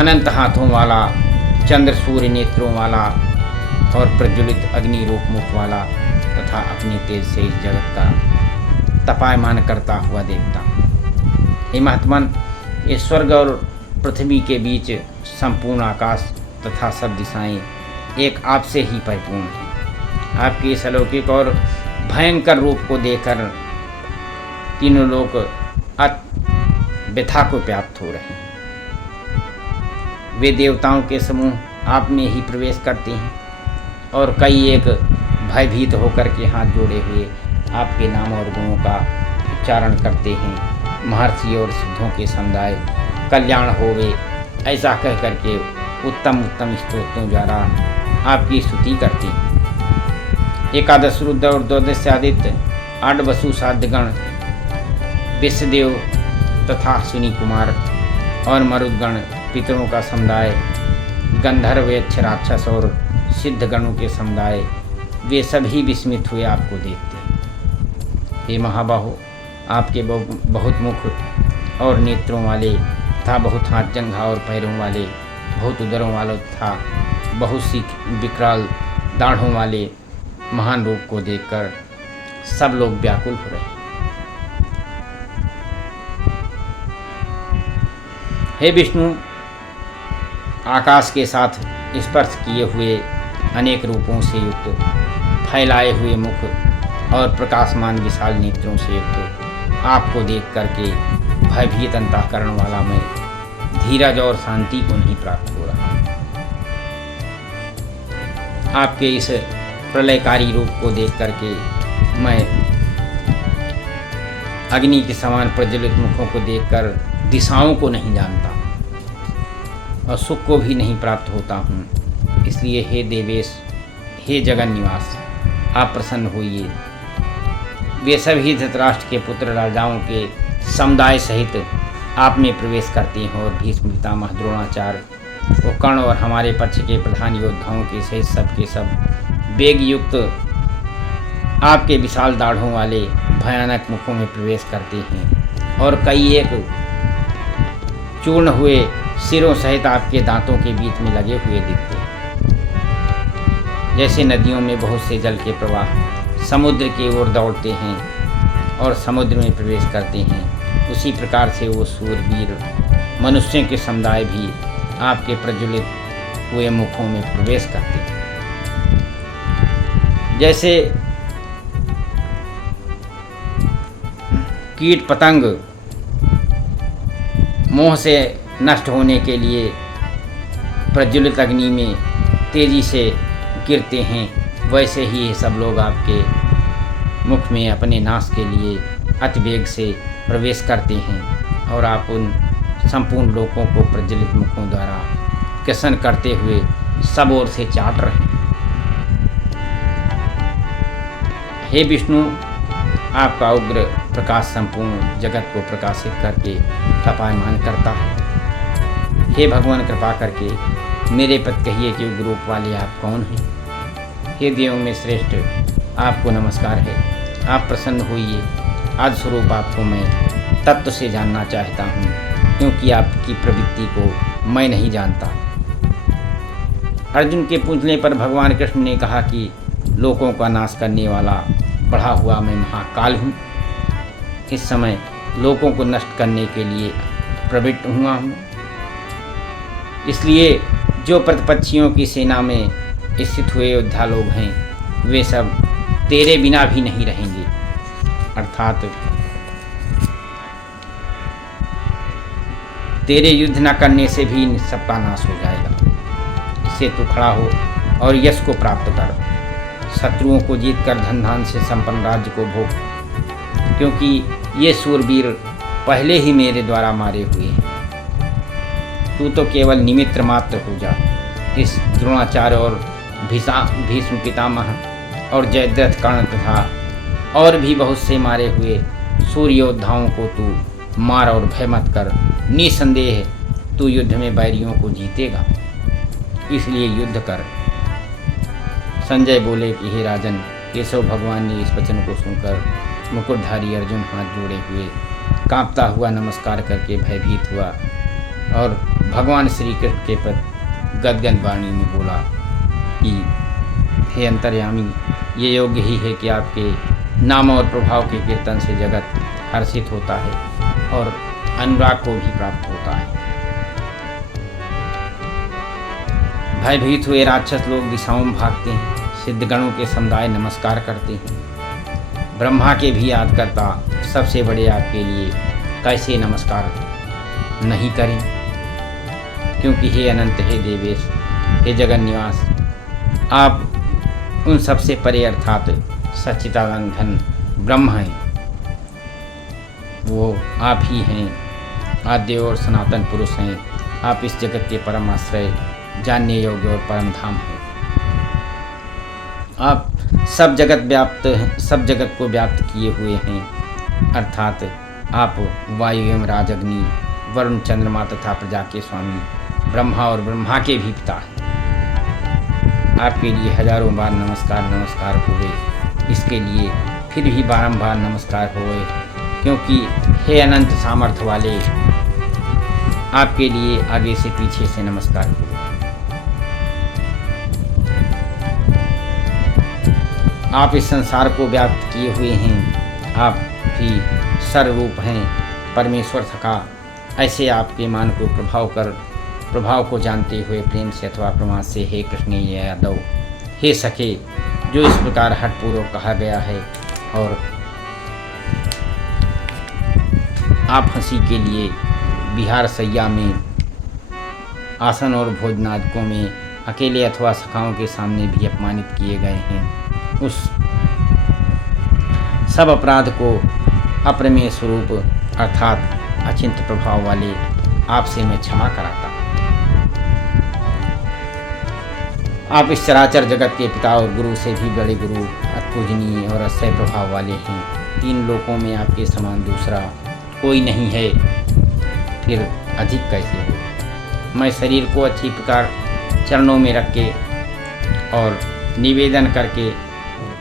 अनंत हाथों वाला, चंद्र सूर्य नेत्रों वाला और प्रज्वलित अग्नि रूप मुख वाला तथा अपने तेज से इस जगत का तपायमान करता हुआ देवता। हे महात्मन, ये स्वर्ग और पृथ्वी के बीच संपूर्ण आकाश तथा सब दिशाएं एक आपसे ही परिपूर्ण हैं। आपके इस अलौकिक और भयंकर रूप को देखकर तीनों लोग व्यथा को व्याप्त हो रहे हैं। वे देवताओं के समूह आप में ही प्रवेश करते हैं और कई एक भयभीत होकर के हाथ जोड़े हुए आपके नाम और गुणों का उच्चारण करते हैं। महर्षि और सिद्धों के समुदाय कल्याण होवे ऐसा कह करके उत्तम उत्तम स्तोत्रों द्वारा आपकी स्तुति करते हैं। एकादश रुद्र और द्वादश आदित्य, 8 वसु साध्यगण, विश्वदेव तथा अश्विनी कुमार और मरुदगण, पितरों का समुदाय, गंधर्व, यक्ष, राक्षस और सिद्धगणों के समुदाय, वे सभी विस्मित हुए आपको देखते। हे महाबाहो, आपके बहुत मुख और नेत्रों वाले तथा बहुत हाथ जंघा और पैरों वाले, बहुत उदरों वाले तथा बहुत सी विकराल दाढ़ों वाले महान रूप को देखकर सब लोग व्याकुल हो रहे हैं। हे विष्णु, आकाश के साथ स्पर्श किए हुए अनेक रूपों से युक्त, फैलाए हुए मुख और प्रकाशमान विशाल नेत्रों से युक्त आपको देख करके भयभीत अंतःकरण वाला मैं धीरज और शांति को नहीं प्राप्त हो रहा। आपके इस प्रलयकारी रूप को देख करके मैं अग्नि के समान प्रज्वलित मुखों को देखकर दिशाओं को नहीं जानता और सुख को भी नहीं प्राप्त होता हूँ। इसलिए हे देवेश, हे जगन निवास, आप प्रसन्न होइए। वे सभी धृतराष्ट्र के पुत्र राजाओं के समुदाय सहित आप में प्रवेश करते हैं और भीष्म पितामह, द्रोणाचार्य, वो कर्ण और हमारे पक्ष के प्रधान योद्धाओं के सहित सबके सब वेग युक्त आपके विशाल दाढ़ों वाले भयानक मुखों में प्रवेश करते हैं और कई एक चूर्ण हुए सिरों सहित आपके दांतों के बीच में लगे हुए दिखते हैं। जैसे नदियों में बहुत से जल के प्रवाह समुद्र की ओर दौड़ते हैं और समुद्र में प्रवेश करते हैं, उसी प्रकार से वो सूरवीर मनुष्यों के समुदाय भी आपके प्रज्वलित हुए मुखों में प्रवेश करते हैं। जैसे कीट पतंग मोह से नष्ट होने के लिए प्रज्वलित अग्नि में तेजी से गिरते हैं, वैसे ही ये सब लोग आपके मुख में अपने नाश के लिए अति वेग से प्रवेश करते हैं और आप उन संपूर्ण लोगों को प्रज्वलित मुखों द्वारा व्यसन करते हुए सब ओर से चाट रहे हैं। हे विष्णु, आपका उग्र प्रकाश संपूर्ण जगत को प्रकाशित करके तपायमान करता है। हे भगवान, कृपा करके मेरे पद कहिए कि उग्र रूप वाले आप कौन हैं। हे देवों में श्रेष्ठ, आपको नमस्कार है। आप प्रसन्न होइए। आज स्वरूप आपको मैं तत्व से जानना चाहता हूँ, क्योंकि आपकी प्रवृत्ति को मैं नहीं जानता। अर्जुन के पूछने पर भगवान कृष्ण ने कहा कि लोगों का नाश करने वाला बढ़ा हुआ मैं महाकाल हूँ। इस समय लोगों को नष्ट करने के लिए प्रवृत्त हुआ हूँ। इसलिए जो प्रतिपक्षियों की सेना में स्थित हुए योद्धा लोग हैं, वे सब तेरे बिना भी नहीं रहेंगे, अर्थात तेरे युद्ध न करने से भी इन सबका नाश हो जाएगा। इससे तू खड़ा हो और यश को प्राप्त कर, शत्रुओं को जीतकर धन धान से संपन्न राज्य को भोग, क्योंकि ये सूरवीर पहले ही मेरे द्वारा मारे हुए हैं। तू तो केवल निमित्त मात्र हो जा। इस द्रोणाचार्य और भीष्म पितामह और जयद्रथ, कर्ण तथा और भी बहुत से मारे हुए सूर्य योद्धाओं को तू मार और भय मत कर। निसंदेह तू युद्ध में बैरियों को जीतेगा, इसलिए युद्ध कर। संजय बोले कि हे राजन, केशव भगवान ने इस वचन को सुनकर मुकुटधारी अर्जुन हाथ जोड़े हुए कांपता हुआ नमस्कार करके भयभीत हुआ और भगवान श्री कृष्ण के प्रति गदगद वाणी में बोला कि हे अंतर्यामी, ये योग्य ही है कि आपके नाम और प्रभाव के कीर्तन से जगत हर्षित होता है और अनुराग को भी प्राप्त होता है। भयभीत हुए राक्षस लोग दिशाओं में भागते हैं, सिद्धगणों के समुदाय नमस्कार करते हैं। ब्रह्मा के भी याद करता सबसे बड़े आपके लिए कैसे नमस्कार नहीं करें, क्योंकि हे अनंत, हे देवेश, हे जगन निवास, आप उन सबसे परे अर्थात सच्चिदानंद घन ब्रह्म हैं। वो आप ही हैं, आद्य और सनातन पुरुष हैं। आप इस जगत के परम आश्रय, जानने योग्य और परम धाम हैं। आप सब जगत व्याप्त हैं, सब जगत को व्याप्त किए हुए हैं, अर्थात आप वायु एवं राजअग्नि, वरुण, चंद्रमा तथा प्रजा के स्वामी, ब्रह्मा और ब्रह्मा के भी पिता हैं। आपके लिए हजारों बार नमस्कार हुए, इसके लिए फिर भी बारंबार नमस्कार हुए, क्योंकि हे अनंत सामर्थ्य वाले, आपके लिए आगे से पीछे से नमस्कार हुए। आप इस संसार को व्याप्त किए हुए हैं, आप भी सर्वरूप हैं, परमेश्वर थका। ऐसे आपके मान को प्रभाव को जानते हुए प्रेम से अथवा प्रमाद से हे कृष्ण यादव, हे सखे, जो इस प्रकार हठपूर्वक कहा गया है, और आप हंसी के लिए विहार सैया में, आसन और भोजनादिकों में अकेले अथवा सखाओं के सामने भी अपमानित किए गए हैं। उस सब अपराध को अप्रमेय स्वरूप अर्थात अचिंत्य प्रभाव वाले आपसे मैं क्षमा कराता। आप इस चराचर जगत के पिता और गुरु से भी बड़े गुरु, अपूजनीय और अक्षय प्रभाव वाले हैं। तीन लोकों में आपके समान दूसरा कोई नहीं है, फिर अधिक कैसे हो। मैं शरीर को अच्छी प्रकार चरणों में रख के और निवेदन करके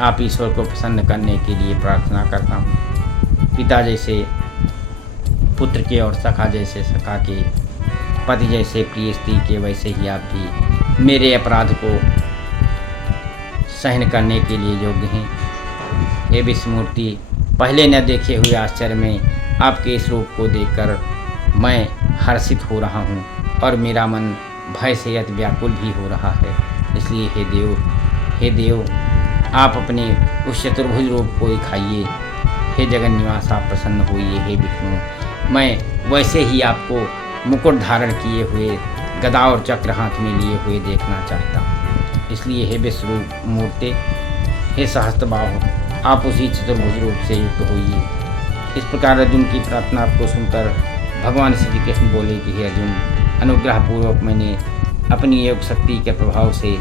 आप ईश्वर को प्रसन्न करने के लिए प्रार्थना करता हूँ। पिता जैसे पुत्र के और सखा जैसे सखा के, पति जैसे प्रिय स्त्री के, वैसे ही आप भी मेरे अपराध को सहन करने के लिए योग्य हैं। हे विष्णुमूर्ति, पहले न देखे हुए आश्चर्य में आपके इस रूप को देखकर मैं हर्षित हो रहा हूँ और मेरा मन भय से अति व्याकुल भी हो रहा है। इसलिए हे देव, आप अपने उस चतुर्भुज रूप को दिखाइए। हे जगन निवास, आप प्रसन्न होइए। हे विष्णु, मैं वैसे ही आपको मुकुट धारण किए हुए, गदा और चक्र हाथ में लिए हुए देखना चाहता हूँ। इसलिए हे विश्वरूप मूर्ति, हे सहस्त्रबाहु, आप उसी चतुर्भुज रूप से युक्त होइए। इस प्रकार अर्जुन की प्रार्थना को सुनकर भगवान श्री कृष्ण बोले कि हे अर्जुन, अनुग्रह पूर्वक मैंने अपनी योग शक्ति के प्रभाव से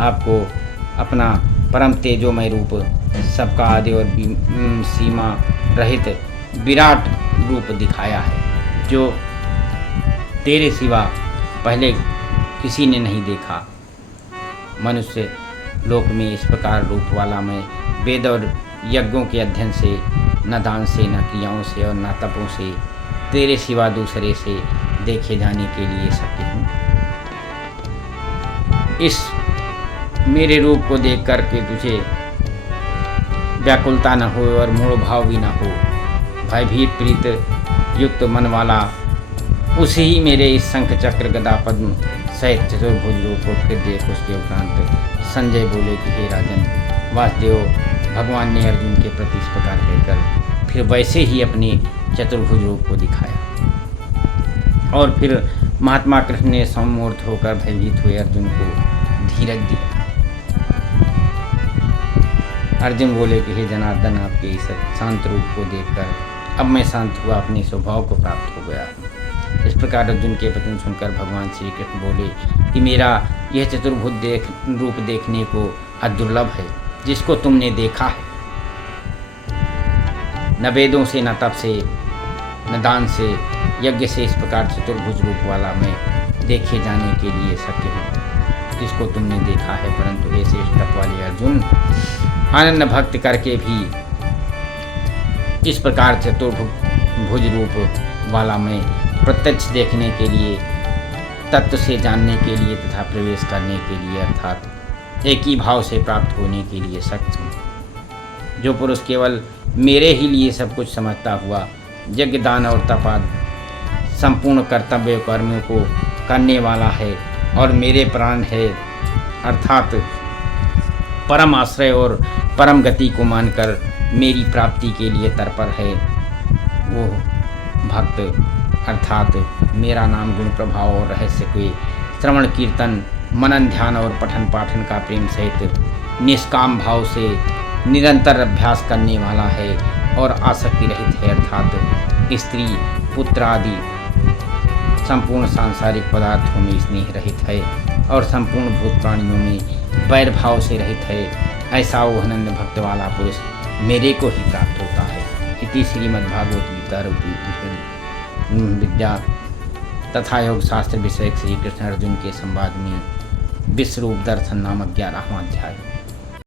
आपको अपना परम तेजोमय रूप, सबका आदि और सीमा रहित विराट रूप दिखाया है, जो तेरे सिवा पहले किसी ने नहीं देखा। मनुष्य लोक में इस प्रकार रूप वाला मैं वेद और यज्ञों के अध्ययन से, न दान से, न क्रियाओं से और न तपों से तेरे सिवा दूसरे से देखे जाने के लिए शक्य हूँ। इस मेरे रूप को देख कर के तुझे व्याकुलता न हो और मूढ़ भाव भी न हो। भयभीत प्रीत युक्त मन वाला उसी ही मेरे इस शंख चक्र गदा पद्म सहित चतुर्भुज रूप को फिर देख। उसके उपरांत संजय बोले कि हे राजन, वासुदेव भगवान ने अर्जुन के प्रति इस प्रकार कहकर फिर वैसे ही अपने चतुर्भुज रूप को दिखाया। और फिर महात्मा कृष्ण ने सम्मूर्त होकर भयभीत हुए अर्जुन को धीरज दिया। अर्जुन बोले कि हे जनार्दन, आपके इस शांत रूप को देखकर अब मैं शांत हुआ, अपने स्वभाव को प्राप्त हो गया। इस प्रकार अर्जुन के वचन सुनकर भगवान श्री कृष्ण बोले कि मेरा यह चतुर्भुज रूप देखने को अदुर्लभ है, जिसको तुमने देखा है। न वेदों से, न तप से, न दान से, यज्ञ से इस प्रकार चतुर्भुज रूप वाला मैं देखे जाने के लिए शक्य हूँ, जिसको तुमने देखा है। परंतु हे श्रेष्ठ तप वाले अर्जुन, अनन्य भक्त करके भी इस प्रकार चतुर्भुज रूप वाला मैं प्रत्यक्ष देखने के लिए तत्व से जानने के लिए तथा प्रवेश करने के लिए, अर्थात एक ही भाव से प्राप्त होने के लिए सक्षम। जो पुरुष केवल मेरे ही लिए सब कुछ समझता हुआ यज्ञ, दान और तपाद संपूर्ण कर्तव्य कर्मों को करने वाला है और मेरे प्राण है, अर्थात परम आश्रय और परम गति को मानकर मेरी प्राप्ति के लिए तत्पर है, वो भक्त अर्थात मेरा नाम, गुण, प्रभाव और रहस्य के श्रवण, कीर्तन, मनन, ध्यान और पठन पाठन का प्रेम सहित निष्काम भाव से निरंतर अभ्यास करने वाला है और आसक्ति रहित है, अर्थात स्त्री, पुत्र आदि संपूर्ण सांसारिक पदार्थों में स्नेह रहित है और संपूर्ण भूत प्राणियों में वैर भाव से रहित है। ऐसा वो आनंद भक्त वाला पुरुष मेरे को ही प्राप्त होता है। इति श्रीमद्भागवत गीता विद्या तथा योग शास्त्र विषयक श्री कृष्ण अर्जुन के संवाद में विश्व रूप दर्शन नामक 11वां अध्याय।